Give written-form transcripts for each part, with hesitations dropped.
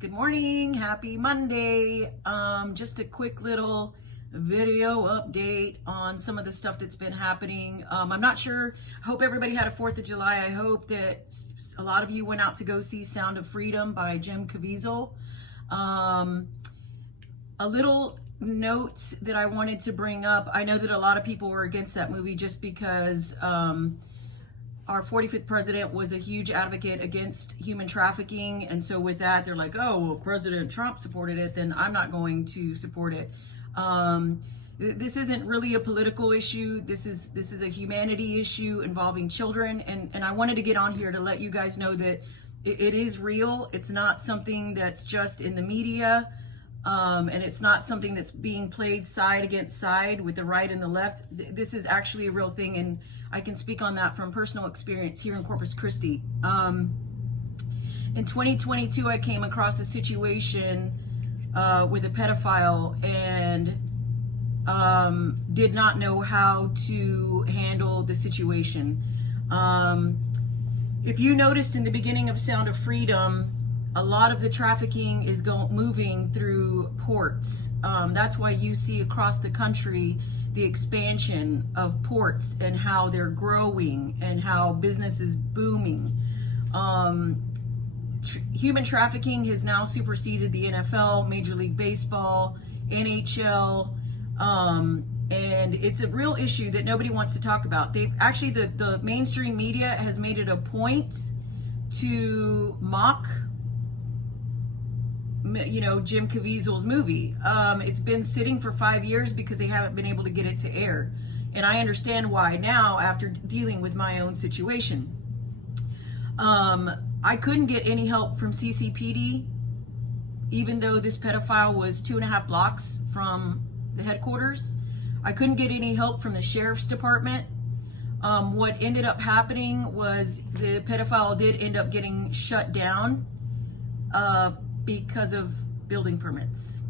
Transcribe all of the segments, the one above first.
Good morning, happy Monday. Just a quick little video update on some of the stuff that's been happening. I'm not sure, I hope everybody had a 4th of July. I hope that a lot of you went out to go see Sound of Freedom by Jim Caviezel. A little note that I wanted to bring up. I know that a lot of people were against that movie just because our 45th president was a huge advocate against human trafficking, and so with that they're like, oh well, President Trump supported it, then I'm not going to support it. This isn't really a political issue. This is a humanity issue involving children, and I wanted to get on here to let you guys know that it is real. It's not something that's just in the media, and it's not something that's being played side against side with the right and the left. This is actually a real thing, and I can speak on that from personal experience here in Corpus Christi. In 2022, I came across a situation with a pedophile and did not know how to handle the situation. If you noticed in the beginning of Sound of Freedom, a lot of the trafficking is moving through ports. That's why you see across the country the expansion of ports and how they're growing and how business is booming. Human trafficking has now superseded the NFL, Major League Baseball, NHL, and it's a real issue that nobody wants to talk about. They've actually, the mainstream media has made it a point to mock Jim Caviezel's movie. It's been sitting for 5 years because they haven't been able to get it to air. And I understand why now after dealing with my own situation. I couldn't get any help from CCPD, even though this pedophile was 2.5 blocks from the headquarters. I couldn't get any help from the sheriff's department. What ended up happening was the pedophile did end up getting shut down because of building permits.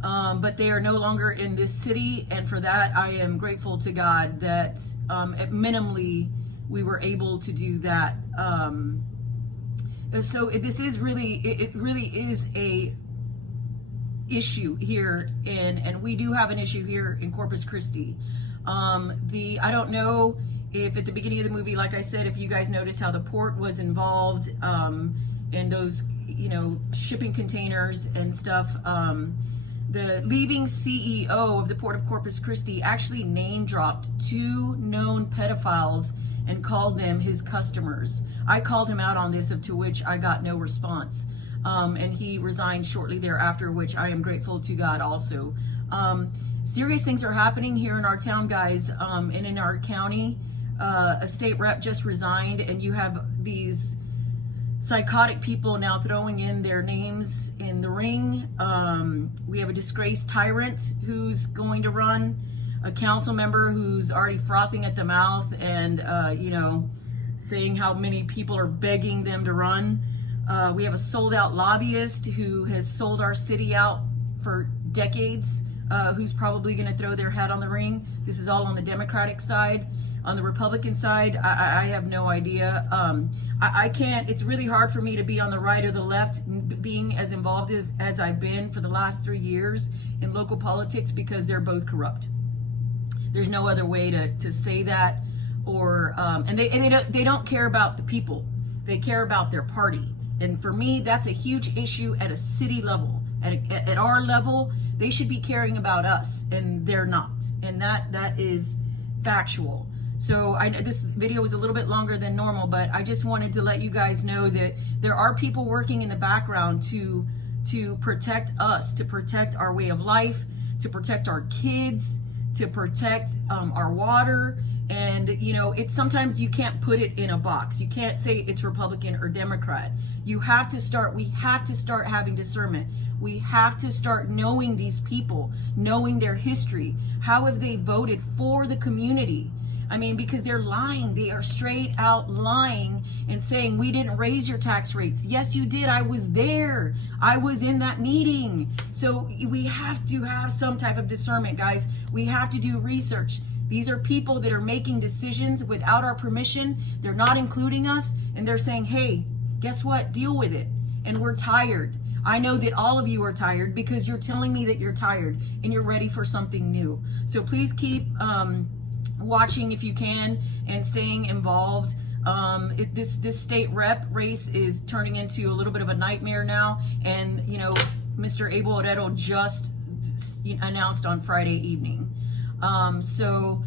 But they are no longer in this city, and for that I am grateful to God that at minimally we were able to do that. So this is really, it really is a issue here, and we do have an issue here in Corpus Christi. I don't know if at the beginning of the movie, like I said, if you guys noticed how the port was involved in those shipping containers and stuff. The leaving CEO of the Port of Corpus Christi actually name dropped 2 known pedophiles and called them his customers. I called him out on this, to which I got no response. And he resigned shortly thereafter, which I am grateful to God also. Serious things are happening here in our town, guys, and in our county. A state rep just resigned, and you have these psychotic people now throwing in their names in the ring. We have a disgraced tyrant who's going to run, a council member who's already frothing at the mouth and saying how many people are begging them to run. We have a sold out lobbyist who has sold our city out for decades, who's probably going to throw their hat on the ring. This is all on the Democratic side. On the Republican side, I have no idea. I can't, it's really hard for me to be on the right or the left, being as involved as I've been for the last 3 years in local politics, because they're both corrupt. There's no other way to say that. Or and they don't care about the people. They care about their party. And for me, that's a huge issue at a city level. At our level, they should be caring about us, and they're not. And that is factual. So I know this video was a little bit longer than normal, but I just wanted to let you guys know that there are people working in the background to protect us, to protect our way of life, to protect our kids, to protect our water. And it's sometimes you can't put it in a box. You can't say it's Republican or Democrat. We have to start having discernment. We have to start knowing these people, knowing their history. How have they voted for the community? I mean, because they're lying. They are straight out lying and saying, we didn't raise your tax rates. Yes, you did. I was there. I was in that meeting. So we have to have some type of discernment, guys. We have to do research. These are people that are making decisions without our permission. They're not including us, and they're saying, hey, guess what? Deal with it. and we're tired. I know that all of you are tired because you're telling me that you're tired and you're ready for something new. So please keep watching if you can and staying involved. This state rep race is turning into a little bit of a nightmare now, and you know, Mr. Abel Herrero just announced on Friday evening. So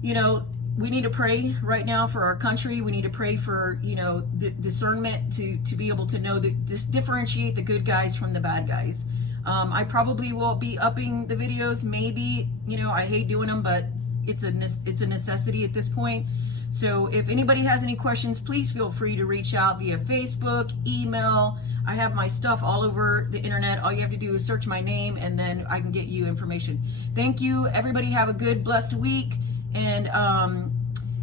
you know, we need to pray right now for our country. We need to pray for, you know, the discernment to be able to know that, just differentiate the good guys from the bad guys. I probably will be upping the videos, maybe, you know, I hate doing them, but it's a necessity at this point. So if anybody has any questions, please feel free to reach out via Facebook, email. I have my stuff all over the internet. All you have to do is search my name and then I can get you information. Thank you. Everybody have a good, blessed week. And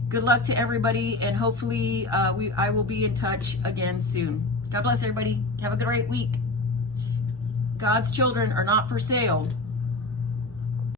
good luck to everybody, and hopefully I will be in touch again soon. God bless everybody. Have a great week. God's children are not for sale.